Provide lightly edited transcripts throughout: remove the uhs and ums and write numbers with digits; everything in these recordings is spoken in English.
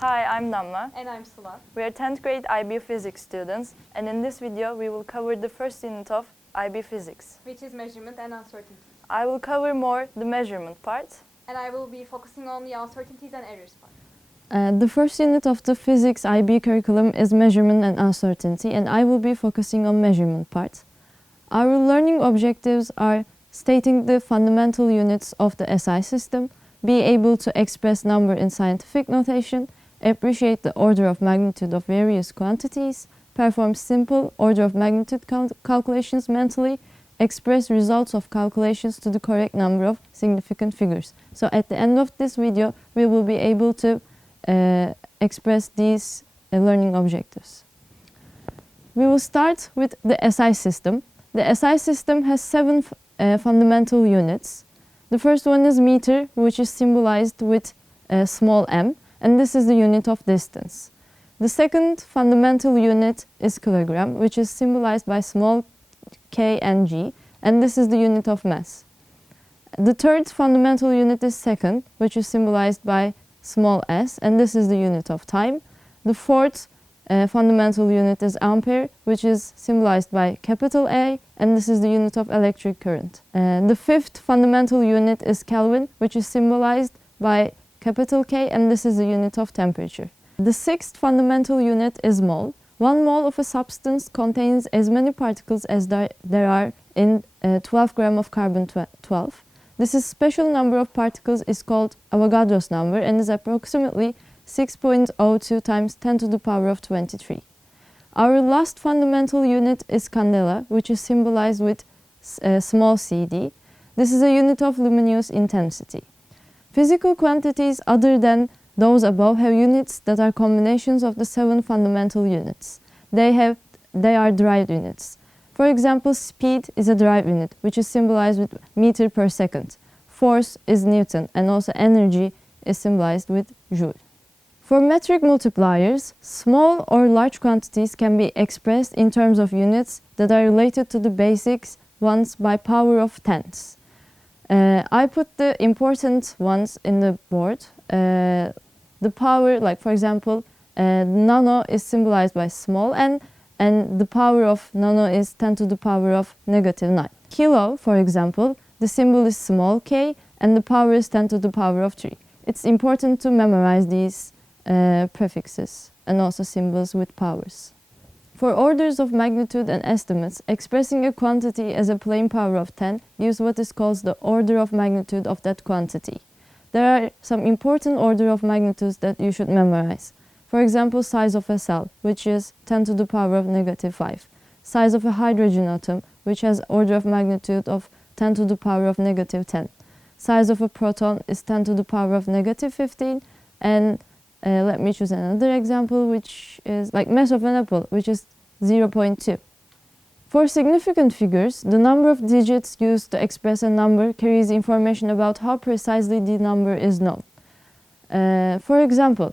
Hi, I'm Damla. And I'm Sıla. We are 10th grade IB Physics students, and in this video we will cover the first unit of IB Physics, which is measurement and uncertainty. I will cover more the measurement part. And I will be focusing on the uncertainties and errors part. The first unit of the Physics IB curriculum is measurement and uncertainty, and I will be focusing on measurement part. Our learning objectives are stating the fundamental units of the SI system, be able to express number in scientific notation, appreciate the order of magnitude of various quantities, perform simple order of magnitude calculations mentally, express results of calculations to the correct number of significant figures. So at the end of this video, we will be able to express these learning objectives. We will start with the SI system. The SI system has 7 fundamental units. The first one is meter, which is symbolized with small m, and this is the unit of distance. The second fundamental unit is kilogram, which is symbolized by small k and g, and this is the unit of mass. The third fundamental unit is second, which is symbolized by small s, and this is the unit of time. The fourth fundamental unit is ampere, which is symbolized by capital A, and this is the unit of electric current. The fifth fundamental unit is Kelvin, which is symbolized by capital K, and this is the unit of temperature. The sixth fundamental unit is mole. 1 mole of a substance contains as many particles as there are in 12 grams of carbon-12. This is special number of particles is called Avogadro's number and is approximately 6.02 times 10 to the power of 23. Our last fundamental unit is candela, which is symbolized with small cd. This is a unit of luminous intensity. Physical quantities other than those above have units that are combinations of the 7 fundamental units. They are derived units. For example, speed is a derived unit, which is symbolized with meter per second. Force is Newton, and also energy is symbolized with joule. For metric multipliers, small or large quantities can be expressed in terms of units that are related to the basics ones by power of tens. I put the important ones in the board. The power, like for example, nano is symbolized by small n, and the power of nano is 10 to the power of -9. Kilo, for example, the symbol is small k, and the power is 10 to the power of 3. It's important to memorize these prefixes and also symbols with powers. For orders of magnitude and estimates, expressing a quantity as a plain power of 10, use what is called the order of magnitude of that quantity. There are some important order of magnitudes that you should memorize. For example, size of a cell, which is 10 to the power of -5. Size of a hydrogen atom, which has order of magnitude of 10 to the power of -10. Size of a proton is 10 to the power of -15, and let me choose another example, which is like mass of an apple, which is 0.2. For significant figures, the number of digits used to express a number carries information about how precisely the number is known. For example,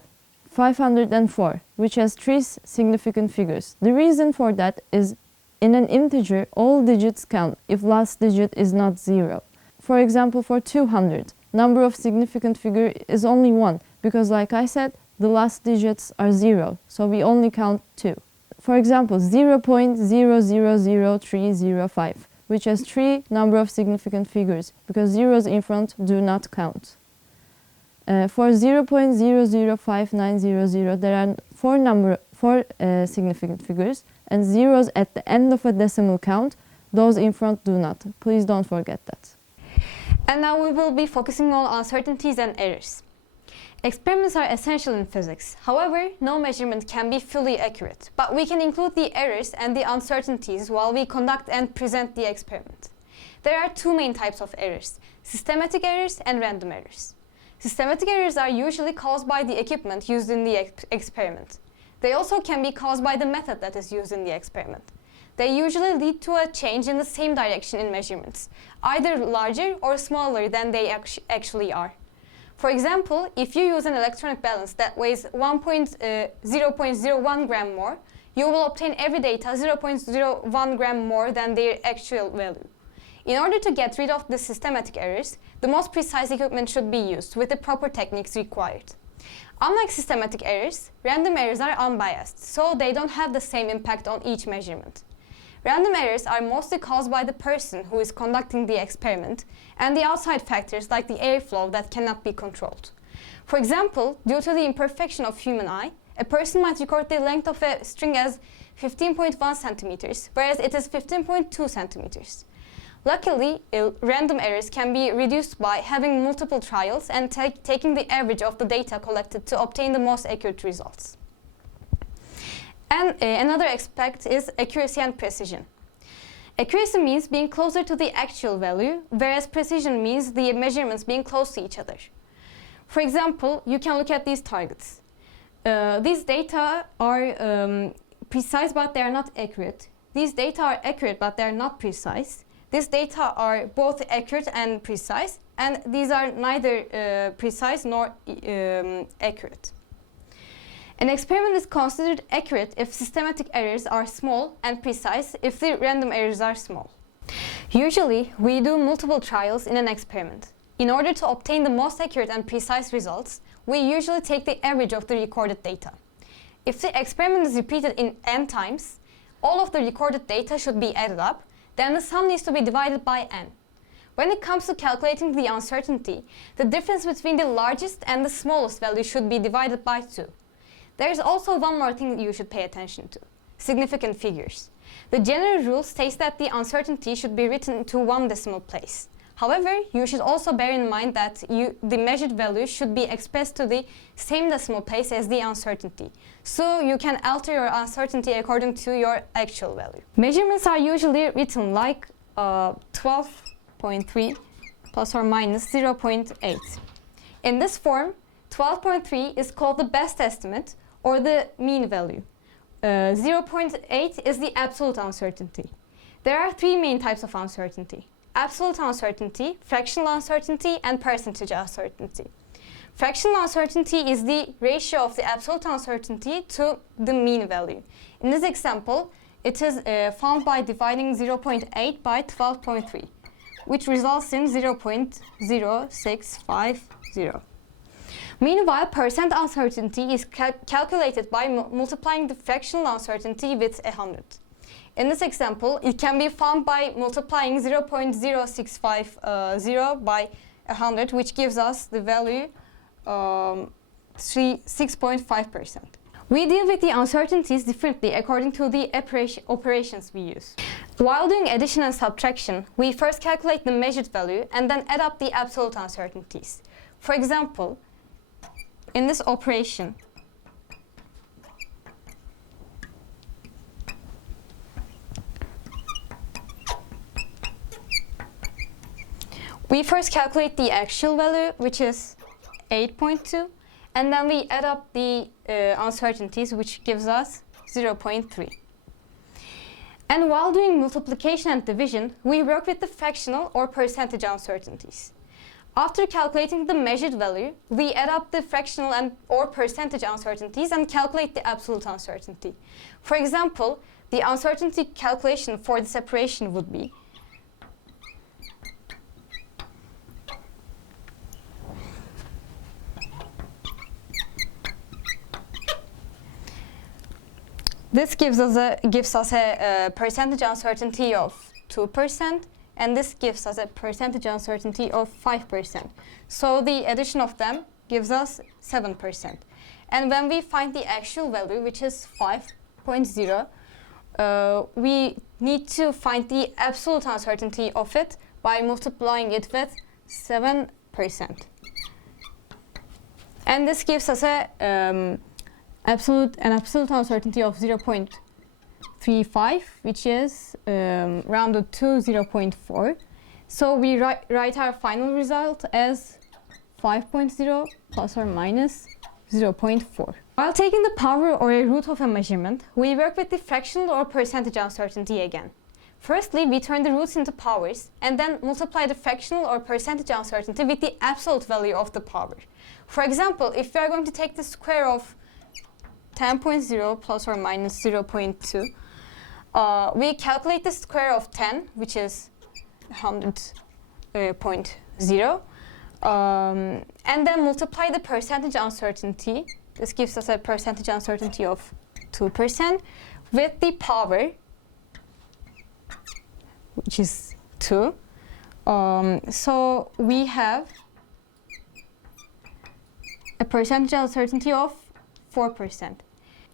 504, which has 3 significant figures. The reason for that is in an integer, all digits count if last digit is not 0. For example, for 200, number of significant figure is only 1, because like I said, the last digits are 0, so we only count 2. For example, 0.000305, which has 3 number of significant figures, because zeros in front do not count. For 0.005900, there are 4 significant figures, and zeros at the end of a decimal count, those in front do not. Please don't forget that. And now we will be focusing on uncertainties and errors. Experiments are essential in physics. However, no measurement can be fully accurate, but we can include the errors and the uncertainties while we conduct and present the experiment. There are 2 main types of errors: systematic errors and random errors. Systematic errors are usually caused by the equipment used in the experiment. They also can be caused by the method that is used in the experiment. They usually lead to a change in the same direction in measurements, either larger or smaller than they actually are. For example, if you use an electronic balance that weighs 0.01 gram more, you will obtain every data 0.01 gram more than their actual value. In order to get rid of the systematic errors, the most precise equipment should be used with the proper techniques required. Unlike systematic errors, random errors are unbiased, so they don't have the same impact on each measurement. Random errors are mostly caused by the person who is conducting the experiment and the outside factors like the airflow that cannot be controlled. For example, due to the imperfection of human eye, a person might record the length of a string as 15.1 centimeters, whereas it is 15.2 centimeters. Luckily, random errors can be reduced by having multiple trials and taking the average of the data collected to obtain the most accurate results. And another aspect is accuracy and precision. Accuracy means being closer to the actual value, whereas precision means the measurements being close to each other. For example, you can look at these targets. These data are precise, but they are not accurate. These data are accurate, but they are not precise. These data are both accurate and precise, and these are neither precise nor accurate. An experiment is considered accurate if systematic errors are small and precise if the random errors are small. Usually, we do multiple trials in an experiment. In order to obtain the most accurate and precise results, we usually take the average of the recorded data. If the experiment is repeated in n times, all of the recorded data should be added up, then the sum needs to be divided by n. When it comes to calculating the uncertainty, the difference between the largest and the smallest value should be divided by 2. There is also one more thing you should pay attention to: significant figures. The general rule states that the uncertainty should be written to one decimal place. However, you should also bear in mind that the measured value should be expressed to the same decimal place as the uncertainty, so you can alter your uncertainty according to your actual value. Measurements are usually written like 12.3 plus or minus 0.8. In this form, 12.3 is called the best estimate or the mean value. 0.8 is the absolute uncertainty. There are three main types of uncertainty: absolute uncertainty, fractional uncertainty, and percentage uncertainty. Fractional uncertainty is the ratio of the absolute uncertainty to the mean value. In this example, it is found by dividing 0.8 by 12.3, which results in 0.0650. Meanwhile, percent uncertainty is calculated by multiplying the fractional uncertainty with 100. In this example, it can be found by multiplying 0.0650 by 100, which gives us the value 6.5%. We deal with the uncertainties differently according to the operations we use. While doing addition and subtraction, we first calculate the measured value and then add up the absolute uncertainties. For example, in this operation, we first calculate the actual value, which is 8.2, and then we add up the uncertainties, which gives us 0.3. And while doing multiplication and division, we work with the fractional or percentage uncertainties. After calculating the measured value, we add up the fractional or percentage uncertainties and calculate the absolute uncertainty. For example, the uncertainty calculation for the separation would be this gives us a percentage uncertainty of 2%, and this gives us a percentage uncertainty of 5%. So the addition of them gives us 7%. And when we find the actual value, which is 5.0, we need to find the absolute uncertainty of it by multiplying it with 7%. And this gives us an absolute uncertainty of 0.35, which is rounded to 0.4. So we write our final result as 5.0 plus or minus 0.4. While taking the power or a root of a measurement, we work with the fractional or percentage uncertainty again. Firstly, we turn the roots into powers and then multiply the fractional or percentage uncertainty with the absolute value of the power. For example, if we are going to take the square of 10.0 plus or minus 0.2, we calculate the square of 10, which is 100.0. and then multiply the percentage uncertainty. This gives us a percentage uncertainty of 2% with the power, which is 2. So we have a percentage uncertainty of 4%.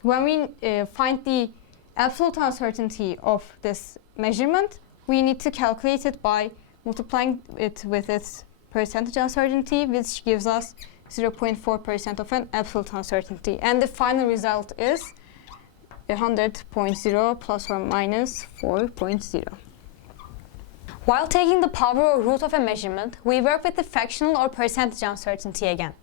When we find the absolute uncertainty of this measurement, we need to calculate it by multiplying it with its percentage uncertainty, which gives us 0.4% of an absolute uncertainty. And the final result is 100.0 plus or minus 4.0. While taking the power or root of a measurement, we work with the fractional or percentage uncertainty again.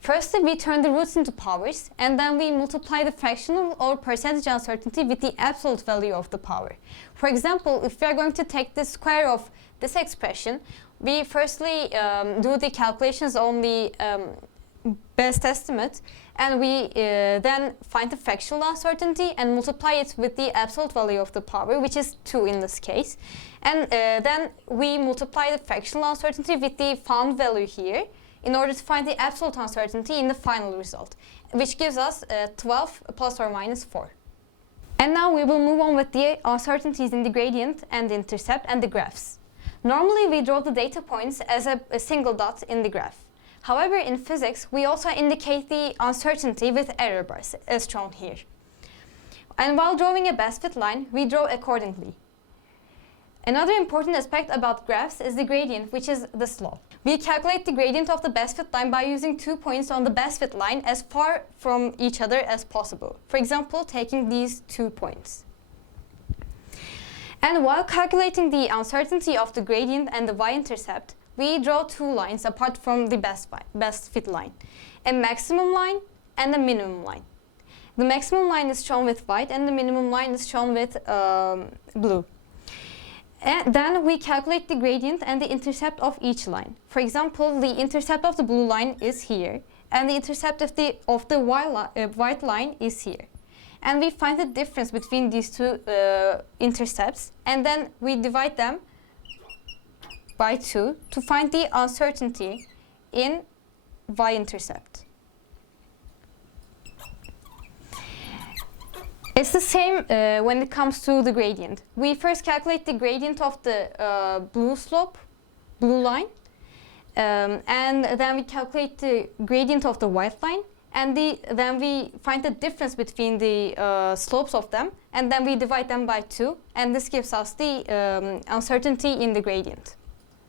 Firstly, we turn the roots into powers, and then we multiply the fractional or percentage uncertainty with the absolute value of the power. For example, if we are going to take the square of this expression, we firstly do the calculations on the best estimate, and we then find the fractional uncertainty and multiply it with the absolute value of the power, which is 2 in this case. And then we multiply the fractional uncertainty with the found value here in order to find the absolute uncertainty in the final result, which gives us 12 plus or minus 4. And now we will move on with the uncertainties in the gradient and the intercept and the graphs. Normally we draw the data points as a single dot in the graph. However, in physics, we also indicate the uncertainty with error bars, as shown here. And while drawing a best fit line, we draw accordingly. Another important aspect about graphs is the gradient, which is the slope. We calculate the gradient of the best fit line by using 2 points on the best fit line as far from each other as possible. For example, taking these 2 points. And while calculating the uncertainty of the gradient and the y-intercept, we draw 2 lines apart from the best fit line, a maximum line and a minimum line. The maximum line is shown with white and the minimum line is shown with blue. And then we calculate the gradient and the intercept of each line. For example, the intercept of the blue line is here, and the intercept of the white line is here. And we find the difference between these two intercepts, and then we divide them by 2 to find the uncertainty in y-intercept. It's the same when it comes to the gradient. We first calculate the gradient of the blue line, and then we calculate the gradient of the white line, and then we find the difference between the slopes of them, and then we divide them by 2, and this gives us the uncertainty in the gradient.